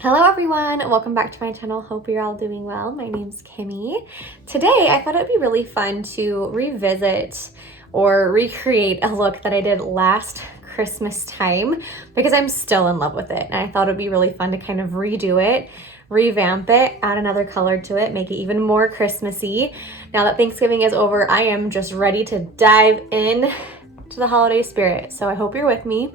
Hello everyone, welcome back to my channel. Hope you're all doing well. My name's Kimmy. Today I thought it'd be really fun to revisit or recreate a look that I did last Christmas time because I'm still in love with it, and I thought it'd be really fun to kind of redo it, revamp it, add another color to it, make it even more Christmassy. Now that Thanksgiving is over, I am just ready to dive in to the holiday spirit, so I hope you're with me.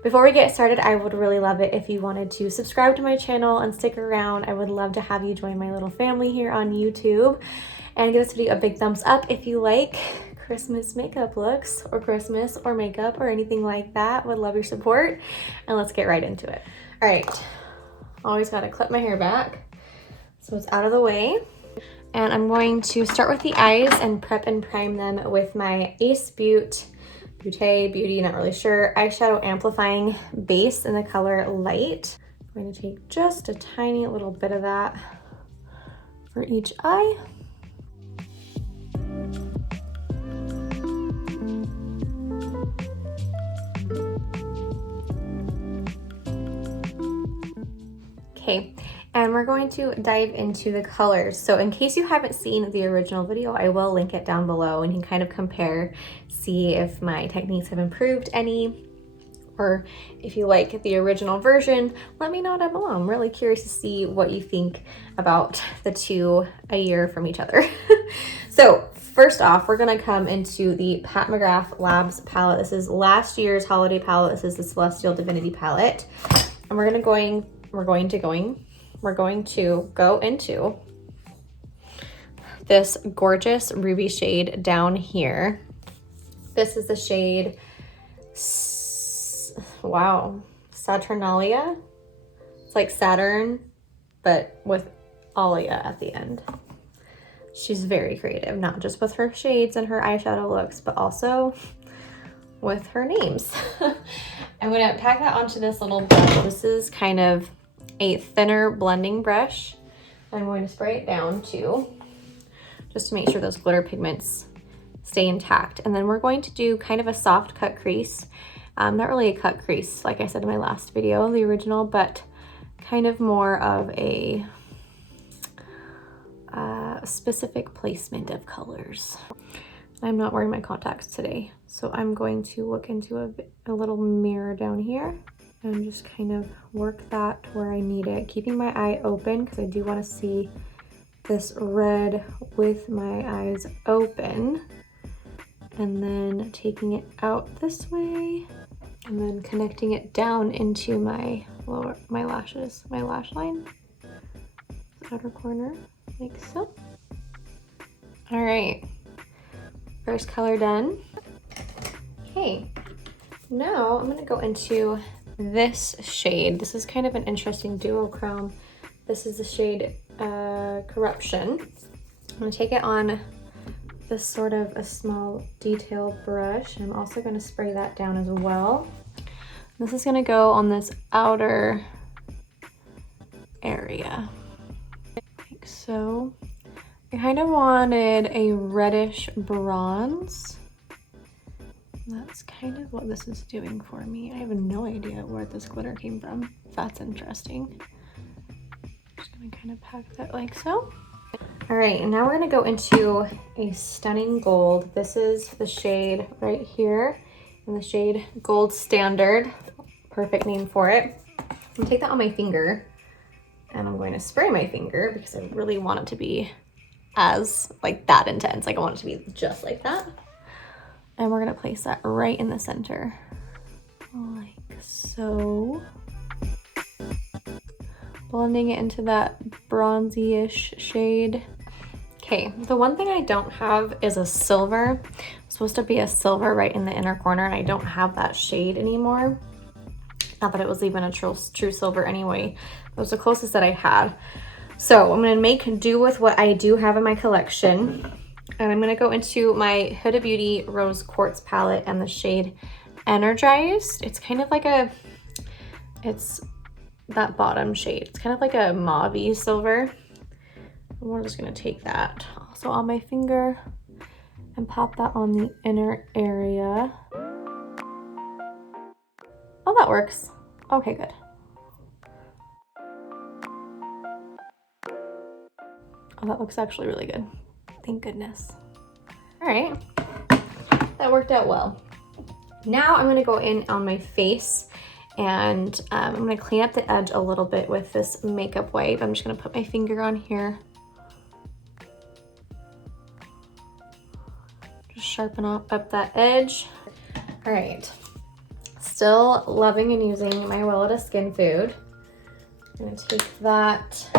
Before we get started, I would really love it if you wanted to subscribe to my channel and stick around. I would love to have you join my little family here on YouTube, and give this video a big thumbs up if you like Christmas makeup looks or Christmas or makeup or anything like that. Would love your support, and let's get right into it. All right, always got to clip my hair back so it's out of the way. And I'm going to start with the eyes and prep and prime them with my Beauté, not really sure, eyeshadow amplifying base in the color Light. I'm going to take just a tiny little bit of that for each eye. Okay, and we're going to dive into the colors. So in case you haven't seen the original video, I will link it down below and you can kind of compare, see if my techniques have improved any, or if you like the original version, let me know down below. I'm really curious to see what you think about the two a year from each other. So first off, we're gonna come into the Pat McGrath Labs palette. This is last year's holiday palette. This is the Celestial Divinity palette. And we're going to go into this gorgeous ruby shade down here. This is the shade, wow, Saturnalia. It's like Saturn, but with Alia at the end. She's very creative, not just with her shades and her eyeshadow looks, but also with her names. I'm gonna pack that onto this little brush. This is kind of a thinner blending brush. I'm going to spray it down too, just to make sure those glitter pigments stay intact. And then we're going to do kind of a soft cut crease. Not really a cut crease, like I said in my last video, the original, but kind of more of a specific placement of colors. I'm not wearing my contacts today, so I'm going to look into a little mirror down here and just kind of work that to where I need it, keeping my eye open because I do want to see this red with my eyes open, and then taking it out this way and then connecting it down into my lashes, my lash line, outer corner, like so. All right, first color done. Okay, now I'm gonna go into this shade. This is kind of an interesting duochrome. This is the shade Corruption. I'm gonna take it on this sort of a small detail brush. I'm also gonna spray that down as well. This is gonna go on this outer area, like so. I kind of wanted a reddish bronze. That's kind of what this is doing for me. I have no idea where this glitter came from. That's interesting. Just gonna kind of pack that like so. All right, and now we're gonna go into a stunning gold. This is the shade right here, and the shade Gold Standard. Perfect name for it. I'm gonna take that on my finger, and I'm going to spray my finger because I really want it to be as like that intense. Like I want it to be just like that. And we're gonna place that right in the center, like so. Blending it into that bronzy-ish shade. Okay, the one thing I don't have is a silver. It's supposed to be a silver right in the inner corner, and I don't have that shade anymore. Not that it was even a true silver anyway. It was the closest that I had. So I'm gonna make do with what I do have in my collection. And I'm gonna go into my Huda Beauty Rose Quartz palette and the shade Energized. It's kind of like it's that bottom shade. It's kind of like a mauve-y silver. And we're just gonna take that also on my finger and pop that on the inner area. Oh, that works. Okay, good. that looks actually really good. Thank goodness. All right, that worked out well. Now I'm gonna go in on my face and I'm gonna clean up the edge a little bit with this makeup wipe. I'm just gonna put my finger on here. Just sharpen up that edge. All right, still loving and using my Weleda Skin Food. I'm gonna take that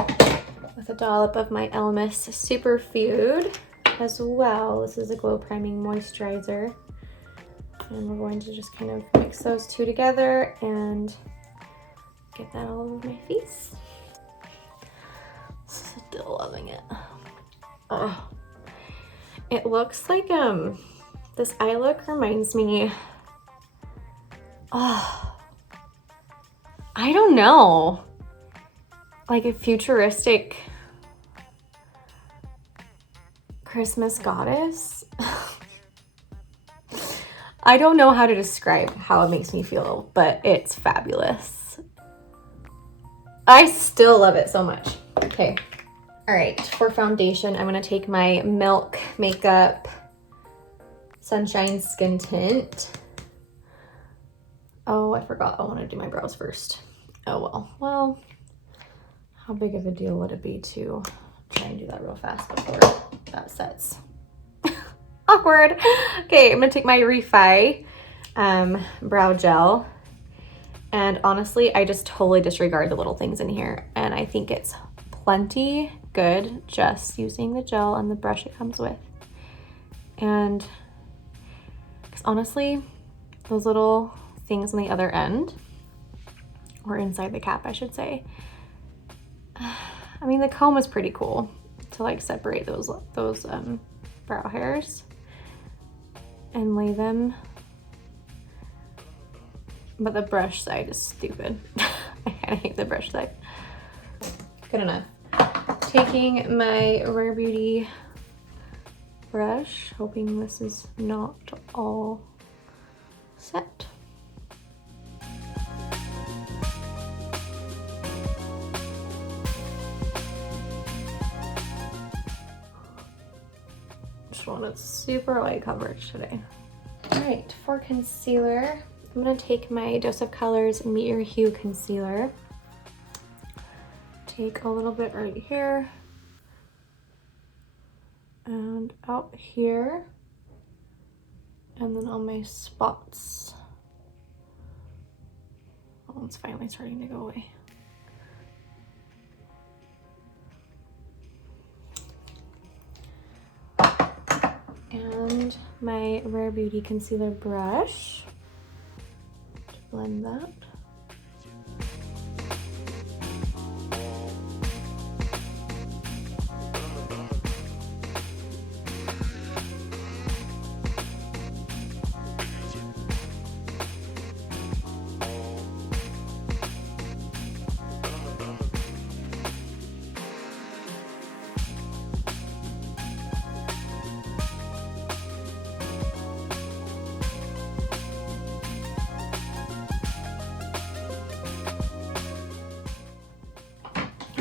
with a dollop of my ELEMIS Superfood as well. This is a glow priming moisturizer. And we're going to just kind of mix those two together and get that all over my face. Still loving it. Oh, it looks like this eye look reminds me, oh, I don't know, like a futuristic Christmas goddess. I don't know how to describe how it makes me feel, but it's fabulous. I still love it so much. Okay. All right, for foundation, I'm gonna take my Milk Makeup Sunshine Skin Tint. Oh, I forgot I wanna do my brows first. Oh well. Well, how big of a deal would it be to try and do that real fast before that sets? Awkward. Okay, I'm gonna take my Refy Brow Gel. And honestly, I just totally disregard the little things in here. And I think it's plenty good just using the gel and the brush it comes with. And because honestly, those little things on the other end, or inside the cap, I should say. I mean, the comb is pretty cool to like separate those brow hairs and lay them, but the brush side is stupid. I kind of hate the brush side. Good enough. Taking my Rare Beauty brush, hoping this is not all set. Just wanted super light coverage today. All right, for concealer, I'm gonna take my Dose of Colors Meet Your Hue concealer. Take a little bit right here and out here, and then on my spots. That one's finally starting to go away. And my Rare Beauty concealer brush to blend that.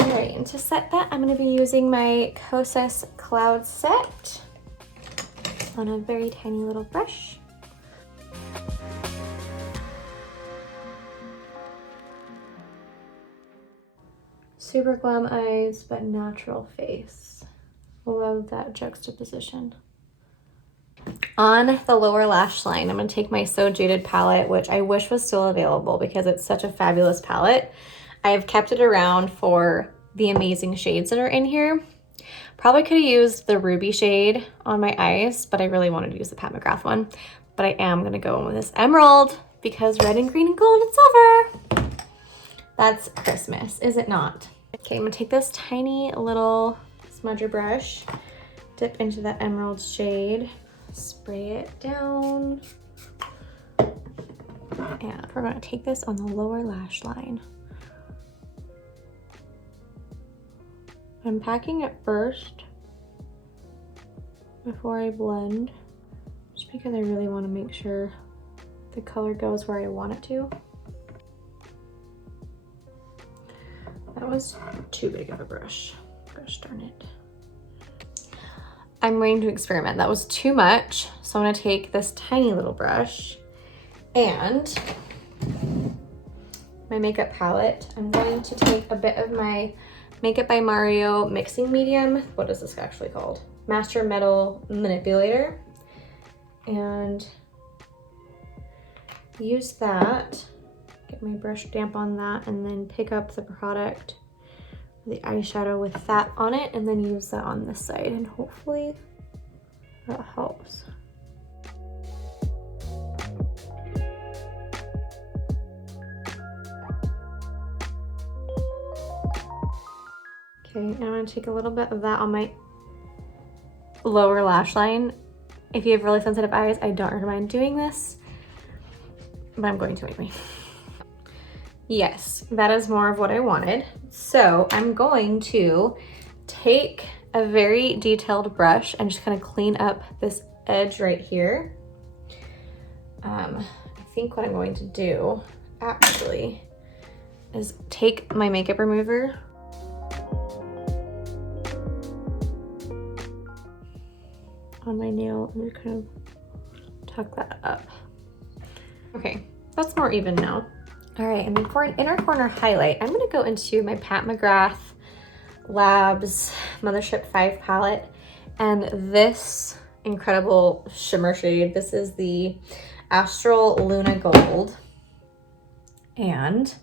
Alright, and to set that, I'm going to be using my Kosas Cloud Set on a very tiny little brush. Super glam eyes, but natural face. Love that juxtaposition. On the lower lash line, I'm going to take my So Jaded palette, which I wish was still available because it's such a fabulous palette. I have kept it around for the amazing shades that are in here. Probably could have used the ruby shade on my eyes, but I really wanted to use the Pat McGrath one. But I am going to go in with this emerald because red and green and gold and silver. That's Christmas, is it not? Okay, I'm going to take this tiny little smudger brush, dip into that emerald shade, spray it down, and we're going to take this on the lower lash line. I'm packing it first before I blend, just because I really want to make sure the color goes where I want it to. That was too big of a brush. Gosh darn it. I'm going to experiment. That was too much. So I'm gonna take this tiny little brush and my makeup palette. I'm going to take a bit of my Makeup by Mario mixing medium. What is this actually called? Master Metal Manipulator. And use that, get my brush damp on that, and then pick up the product, the eyeshadow with that on it, and then use that on this side, and hopefully that helps. Okay, now I'm gonna take a little bit of that on my lower lash line. If you have really sensitive eyes, I don't recommend doing this, but I'm going to anyway. Yes, that is more of what I wanted. So I'm going to take a very detailed brush and just kind of clean up this edge right here. I think what I'm going to do actually is take my makeup remover on my nail and just kind of tuck that up. Okay, that's more even now. All right, and then for an inner corner highlight, I'm gonna go into my Pat McGrath Labs Mothership 5 palette and this incredible shimmer shade. This is the Astral Luna Gold. And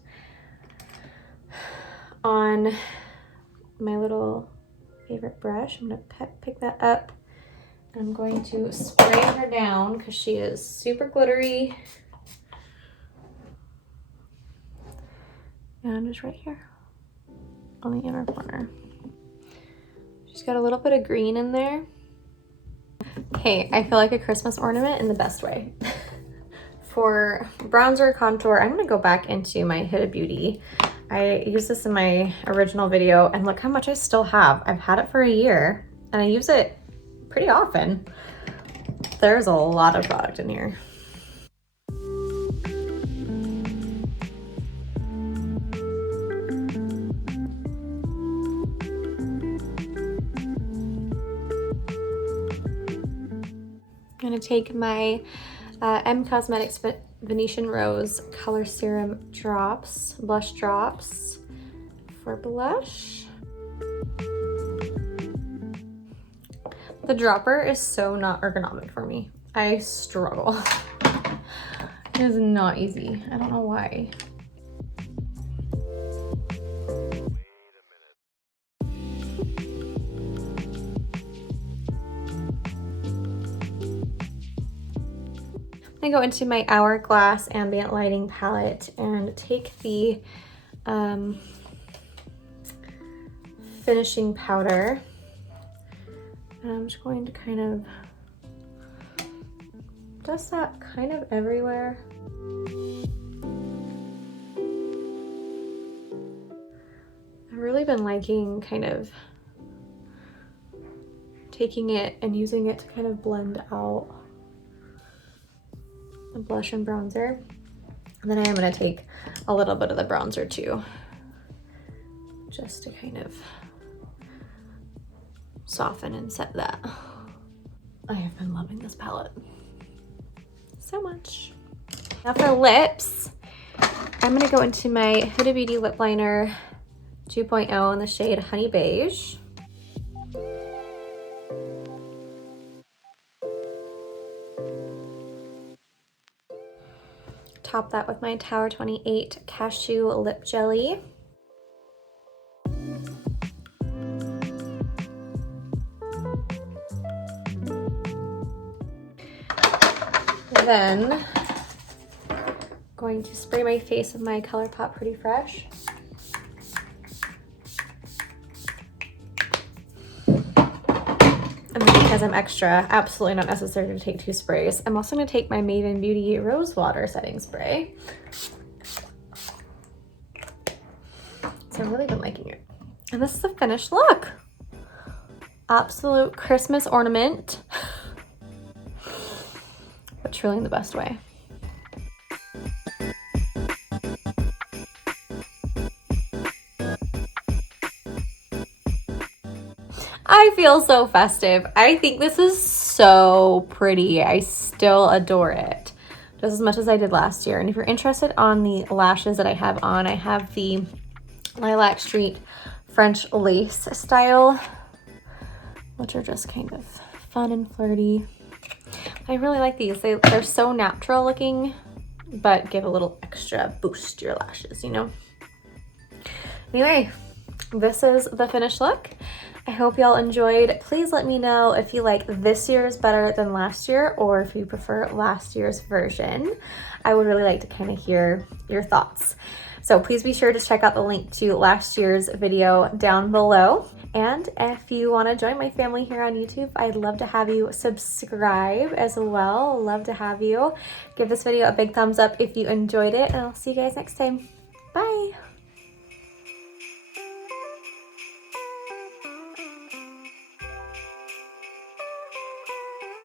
on my little favorite brush, I'm gonna pick that up. I'm going to spray her down because she is super glittery. And just right here on the inner corner. She's got a little bit of green in there. Okay, I feel like a Christmas ornament in the best way. For bronzer contour, I'm gonna go back into my Huda Beauty. I used this in my original video and look how much I still have. I've had it for a year and I use it pretty often. There's a lot of product in here. I'm gonna take my M Cosmetics Venetian Rose Color Serum drops, blush drops for blush. The dropper is so not ergonomic for me. I struggle. It is not easy. I don't know why. I go into my Hourglass Ambient Lighting palette and take the finishing powder. And I'm just going to kind of dust that kind of everywhere. I've really been liking kind of taking it and using it to kind of blend out the blush and bronzer. And then I am going to take a little bit of the bronzer too, just to kind of soften and set that. I have been loving this palette so much. Now for lips, I'm going to go into my Huda Beauty Lip Liner 2.0 in the shade Honey Beige. Top that with my Tower 28 Cashew Lip Jelly. Then going to spray my face with my ColourPop Pretty Fresh. And then because I'm extra, absolutely not necessary to take 2 sprays. I'm also going to take my Maven Beauty Rose Water Setting Spray. So I've really been liking it. And this is the finished look. Absolute Christmas ornament. But truly in the best way. I I feel so festive. I think this is so pretty. I still adore it just as much as I did last year. And if you're interested on the lashes that I have on, I have the Lilac Street French lace style, which are just kind of fun and flirty. I really like these. They're so natural looking, but give a little extra boost to your lashes, you know? Anyway, this is the finished look. I hope y'all enjoyed. Please let me know if you like this year's better than last year, or if you prefer last year's version. I would really like to kind of hear your thoughts. So please be sure to check out the link to last year's video down below. And if you want to join my family here on YouTube, I'd love to have you subscribe as well. Love to have you. Give this video a big thumbs up if you enjoyed it, and I'll see you guys next time. Bye.